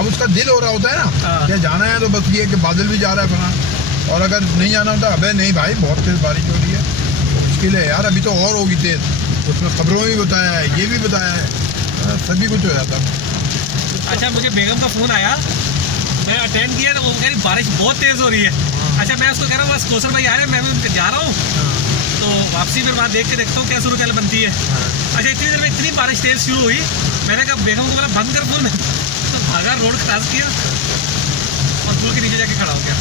अब उसका दिल हो रहा होता है ना कि जाना है, तो बस ये कि बादल भी जा रहा है फलां, और अगर नहीं जाना होता अबे नहीं भाई बहुत तेज़ बारिश हो रही है, मुश्किल है यार, अभी तो और होगी तेज़। उसमें खबरों में भी बताया है, ये भी बताया है, सभी कुछ हो जाता है। अच्छा, मुझे बेगम का फ़ोन आया, मैं अटेंड किया तो वो कह रही बारिश बहुत तेज़ हो रही है। अच्छा, मैं उसको कह रहा हूँ बस कौसर भाई आ रहे हैं, मैं भी जा रहा हूँ, तो वापसी फिर वहाँ देख के देखता हूँ क्या सूरत हाल बनती है। अच्छा, इतनी देर में इतनी बारिश तेज़ शुरू हुई, मैंने कहा बेगम को बोला बंद कर फोन, तो भागा, रोड क्रॉस किया और पुल के नीचे जाके खड़ा हो गया।